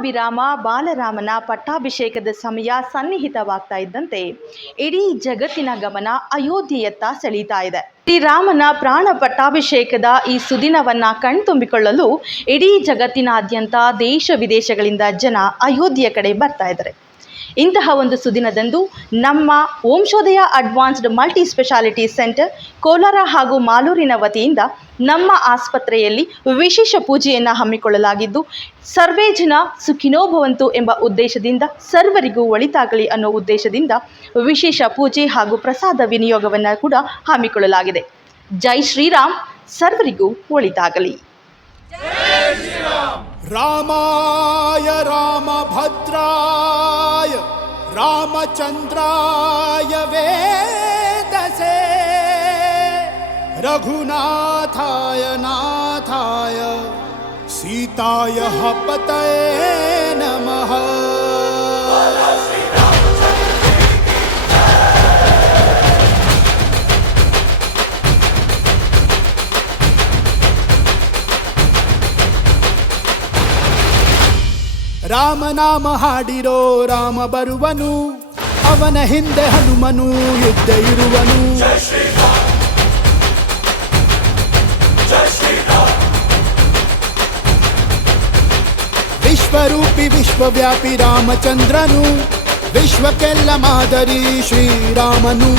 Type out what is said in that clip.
ಪಟ್ಟಾಭಿರಾಮ ಬಾಲರಾಮನ ಪಟ್ಟಾಭಿಷೇಕದ ಸಮಯ ಸನ್ನಿಹಿತವಾಗ್ತಾ ಇದ್ದಂತೆ ಇಡೀ ಜಗತ್ತಿನ ಗಮನ ಅಯೋಧ್ಯೆಯತ್ತ ಸೆಳೀತಾ ಇದೆ. ಶ್ರೀರಾಮನ ಪ್ರಾಣ ಪಟ್ಟಾಭಿಷೇಕದ ಈ ಸುದಿನವನ್ನ ಕಣ್ತುಂಬಿಕೊಳ್ಳಲು ಇಡೀ ಜಗತ್ತಿನಾದ್ಯಂತ ದೇಶ ವಿದೇಶಗಳಿಂದ ಜನ ಅಯೋಧ್ಯೆಯ ಕಡೆ ಬರ್ತಾ ಇದ್ದಾರೆ. ಇಂತಹ ಒಂದು ಸುದಿನದಂದು ನಮ್ಮ Vamshodaya advanced multi speciality centre Kolar ಹಾಗೂ ಮಾಲೂರಿನ ವತಿಯಿಂದ ನಮ್ಮ ಆಸ್ಪತ್ರೆಯಲ್ಲಿ ವಿಶೇಷ ಪೂಜೆಯನ್ನು ಹಮ್ಮಿಕೊಳ್ಳಲಾಗಿದ್ದು, ಸರ್ವೇ ಜನ ಸುಖಿನೋ ಭವಂತು ಎಂಬ ಉದ್ದೇಶದಿಂದ ಸರ್ವರಿಗೂ ಒಳಿತಾಗಲಿ ಅನ್ನೋ ಉದ್ದೇಶದಿಂದ ವಿಶೇಷ ಪೂಜೆ ಹಾಗೂ ಪ್ರಸಾದ ವಿನಿಯೋಗವನ್ನು ಕೂಡ ಹಮ್ಮಿಕೊಳ್ಳಲಾಗಿದೆ. ಜೈ ಶ್ರೀರಾಮ್, ಸರ್ವರಿಗೂ ಒಳಿತಾಗಲಿ. ರಾಮಾಯ ರಾಮಭದ್ರಾಯ ರಾಮಚಂದ್ರಾಯ ವೇದಸೇ ರಘುನಾಥಾಯ ನಾಥಾಯ ಸೀತಾಯ ಪತಯೇ ನಮಃ. ರಾಮನಾಮ ಹಾಡಿರೋ ರಾಮ ಬರುವನು, ಅವನ ಹಿಂದೆ ಹನುಮನು ಯುದ್ಧ ಇರುವನು. ವಿಶ್ವರೂಪಿ ವಿಶ್ವವ್ಯಾಪಿ ರಾಮಚಂದ್ರನು, ವಿಶ್ವಕ್ಕೆಲ್ಲ ಮಾದರಿ ಶ್ರೀರಾಮನು.